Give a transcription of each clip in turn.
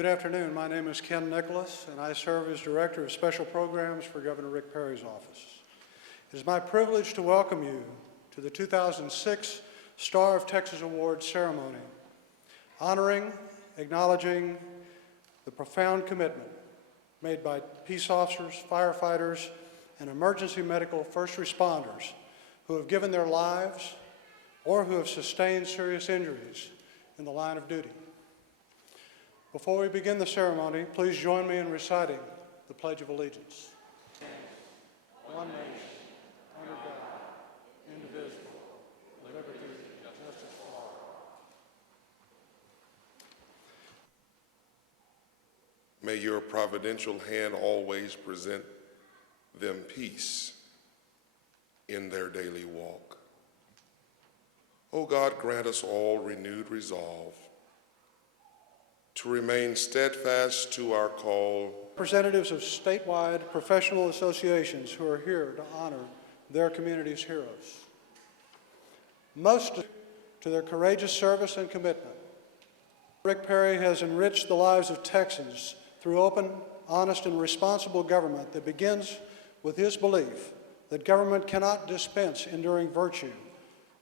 Good afternoon. My name is Ken Nicholas, and I serve as Director of Special Programs for Governor Rick Perry's office. It is my privilege to welcome you to the 2006 Star of Texas Awards ceremony, honoring, acknowledging the profound commitment made by peace officers, firefighters, and emergency medical first responders who have given their lives or who have sustained serious injuries in the line of duty. Before we begin the ceremony, please join me in reciting the Pledge of Allegiance. One nation, under God, indivisible, with liberty and justice for all. May your providential hand always present them peace in their daily walk. O God, grant us all renewed resolve to remain steadfast to our call. Representatives of statewide professional associations who are here to honor their community's heroes. Most to their courageous service and commitment. Rick Perry has enriched the lives of Texans through open, honest, and responsible government that begins with his belief that government cannot dispense enduring virtue,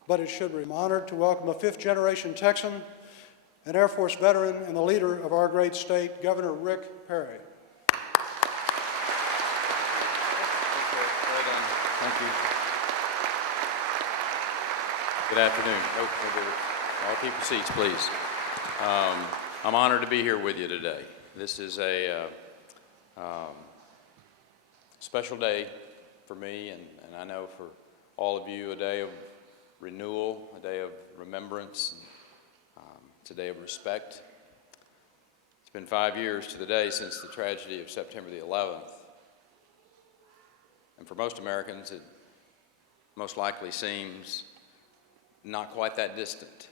but it should be. I'm honored to welcome a fifth-generation Texan, an Air Force veteran, and the leader of our great state, Governor Rick Perry. Thank you. Good afternoon. All keep your seats, please. I'm honored to be here with you today. This is a special day for me, and I know for all of you, a day of renewal, a day of remembrance. It's a day of respect. It's been 5 years to the day since the tragedy of September the 11th. And for most Americans, it most likely seems not quite that distant.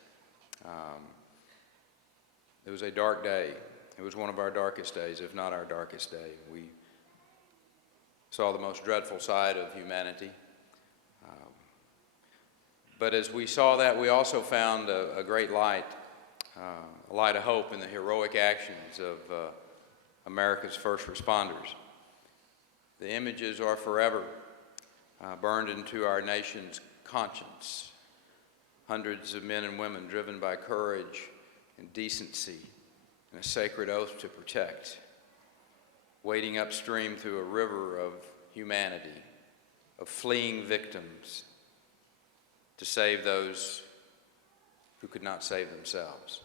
It was a dark day. It was one of our darkest days, if not our darkest day. We saw the most dreadful side of humanity. But as we saw that, we also found a great light, a light of hope in the heroic actions of America's first responders. The images are forever burned into our nation's conscience. Hundreds of men and women driven by courage and decency and a sacred oath to protect, wading upstream through a river of humanity, of fleeing victims to save those who could not save themselves.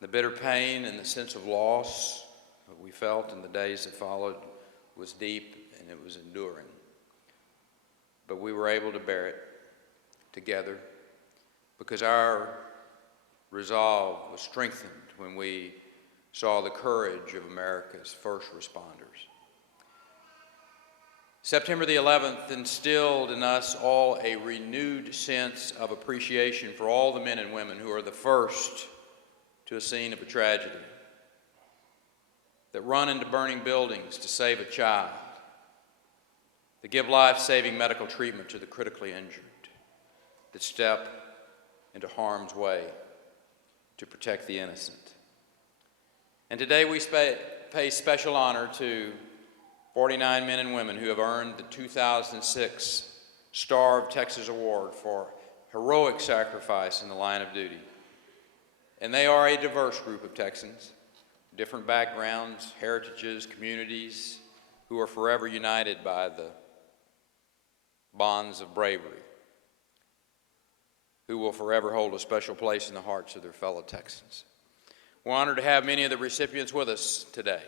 The bitter pain and the sense of loss that we felt in the days that followed was deep and it was enduring. But we were able to bear it together because our resolve was strengthened when we saw the courage of America's first responders. September the 11th instilled in us all a renewed sense of appreciation for all the men and women who are the first to a scene of a tragedy, that run into burning buildings to save a child, that give life-saving medical treatment to the critically injured, that step into harm's way to protect the innocent. And today we pay special honor to 49 men and women who have earned the 2006 Star of Texas Award for heroic sacrifice in the line of duty. And they are a diverse group of Texans, different backgrounds, heritages, communities, who are forever united by the bonds of bravery, who will forever hold a special place in the hearts of their fellow Texans. We're honored to have many of the recipients with us today.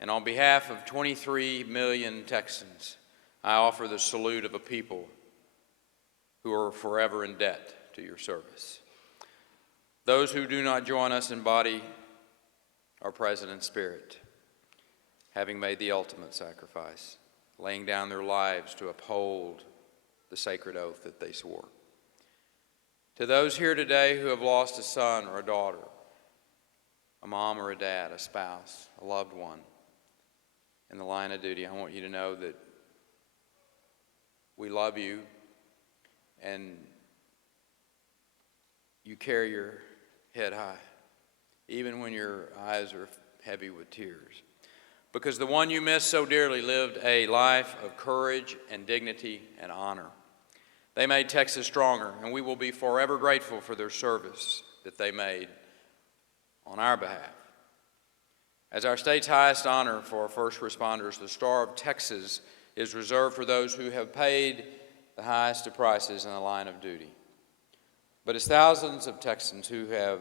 And on behalf of 23 million Texans, I offer the salute of a people who are forever in debt to your service. Those who do not join us embody our present in spirit, having made the ultimate sacrifice, laying down their lives to uphold the sacred oath that they swore. To those here today who have lost a son or a daughter, a mom or a dad, a spouse, a loved one in the line of duty, I want you to know that we love you and you carry your head high. even when your eyes are heavy with tears. Because the one you miss so dearly lived a life of courage and dignity and honor. They made Texas stronger, and we will be forever grateful for their service that they made on our behalf. As our state's highest honor for first responders, the Star of Texas is reserved for those who have paid the highest of prices in the line of duty. But as thousands of Texans who have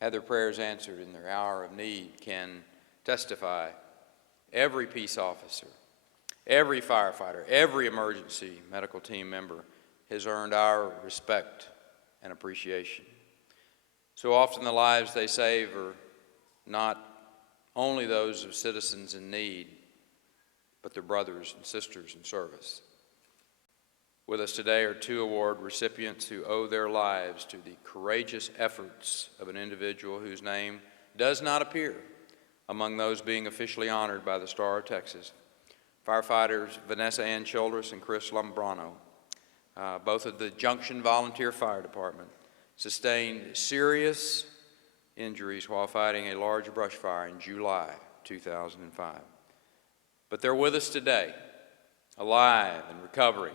had their prayers answered in their hour of need can testify, every peace officer, every firefighter, every emergency medical team member has earned our respect and appreciation. So often the lives they save are not only those of citizens in need, but their brothers and sisters in service. With us today are two award recipients who owe their lives to the courageous efforts of an individual whose name does not appear among those being officially honored by the Star of Texas. Firefighters Vanessa Ann Childress and Chris Lombrano, both of the Junction Volunteer Fire Department, sustained serious injuries while fighting a large brush fire in July 2005. But they're with us today, alive and recovering,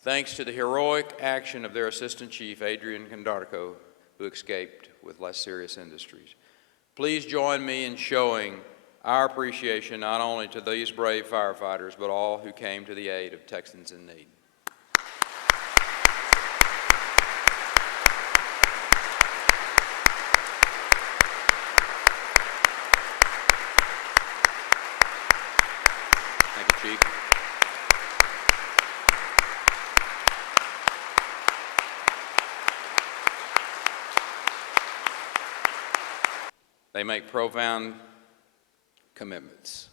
thanks to the heroic action of their Assistant Chief, Adrian Condarco, who escaped with less serious injuries. Please join me in showing our appreciation not only to these brave firefighters, but all who came to the aid of Texans in need. Thank you, Chief. They make profound commitments.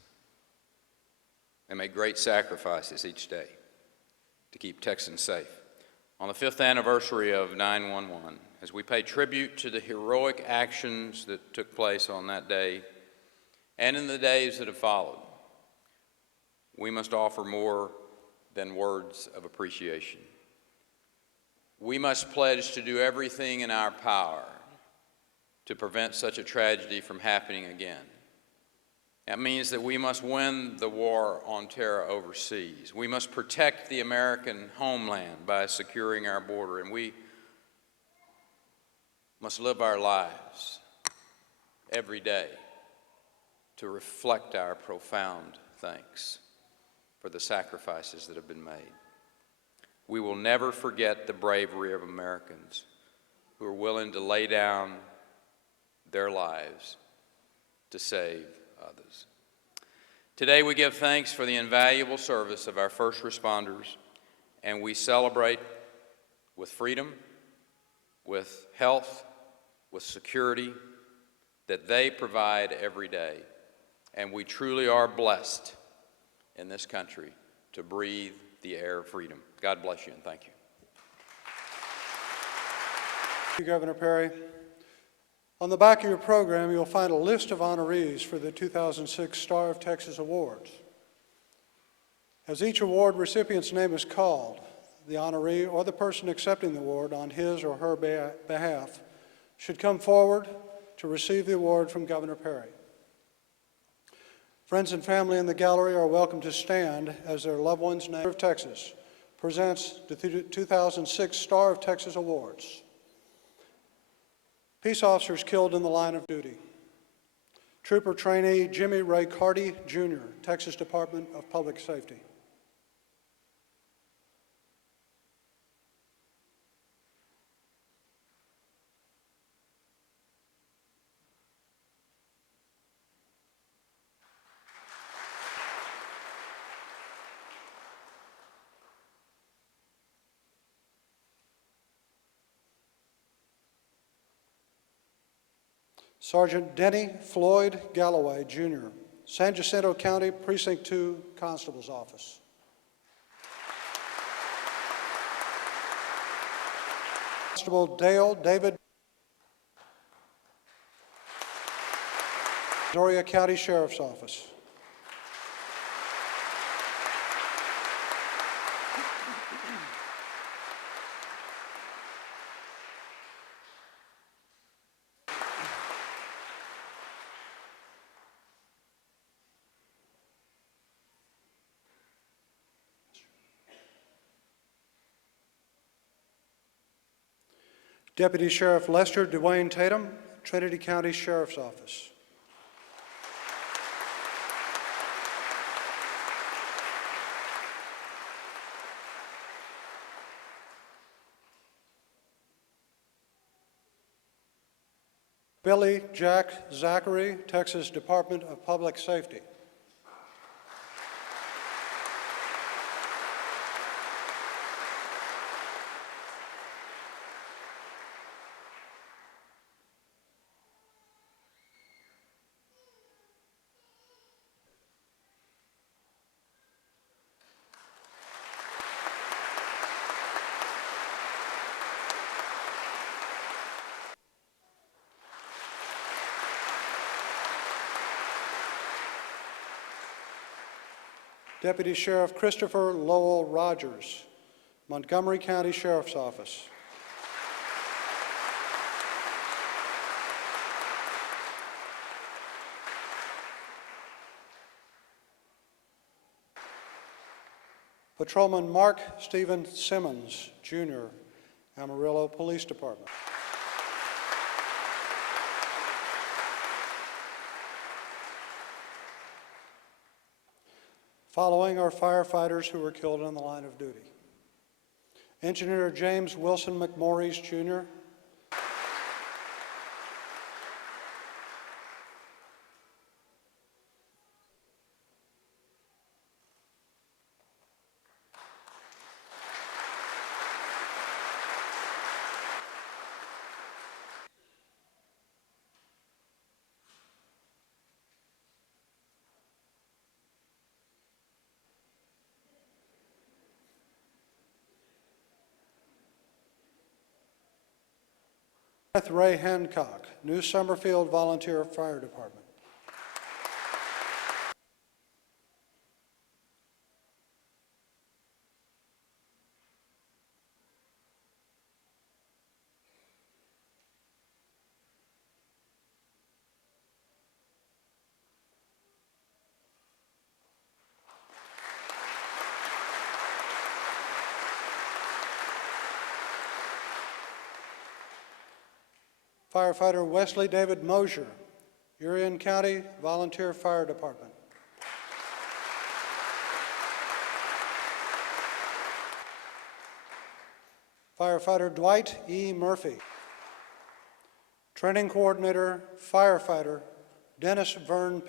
They make great sacrifices each day to keep Texans safe. On the 5th anniversary of 9/11, as we pay tribute to the heroic actions that took place on that day and in the days that have followed, we must offer more than words of appreciation. We must pledge to do everything in our power to prevent such a tragedy from happening again. That means that we must win the war on terror overseas. We must protect the American homeland by securing our border, and we must live our lives every day to reflect our profound thanks for the sacrifices that have been made. We will never forget the bravery of Americans who are willing to lay down their lives to save others. Today we give thanks for the invaluable service of our first responders, and we celebrate with freedom, with health, with security that they provide every day. And we truly are blessed in this country to breathe the air of freedom. God bless you and thank you. Thank you, Governor Perry. On the back of your program, you'll find a list of honorees for the 2006 Star of Texas Awards. As each award recipient's name is called, the honoree or the person accepting the award on his or her behalf should come forward to receive the award from Governor Perry. Friends and family in the gallery are welcome to stand as their loved one's name of Texas presents the 2006 Star of Texas Awards. Peace officers killed in the line of duty. Trooper trainee Jimmy Ray Carty, Jr., Texas Department of Public Safety. Sergeant Denny Floyd Galloway, Jr., San Jacinto County Precinct 2 Constable's Office. Constable Dale David, Astoria County Sheriff's Office. Deputy Sheriff Lester Dwayne Tatum, Trinity County Sheriff's Office. Billy Jack Zachary, Texas Department of Public Safety. Deputy Sheriff Christopher Lowell Rogers, Montgomery County Sheriff's Office. Patrolman Mark Stephen Simmons, Jr., Amarillo Police Department. Following are firefighters who were killed in the line of duty. Engineer James Wilson McMorris, Jr., Ray Hancock, New Summerfield Volunteer Fire Department. Firefighter Wesley David Mosier, Urion County Volunteer Fire Department. Firefighter Dwight E. Murphy. Training Coordinator, Firefighter Dennis Vern.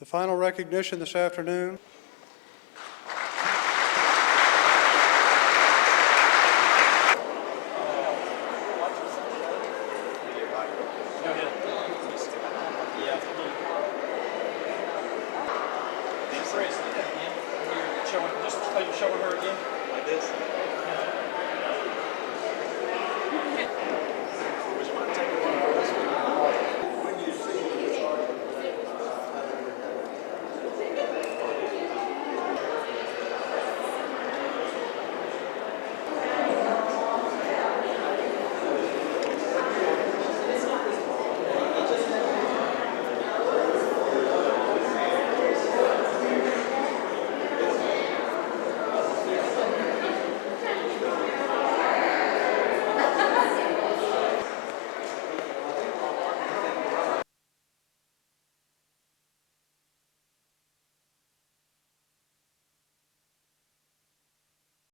The final recognition this afternoon Showing her again, like this.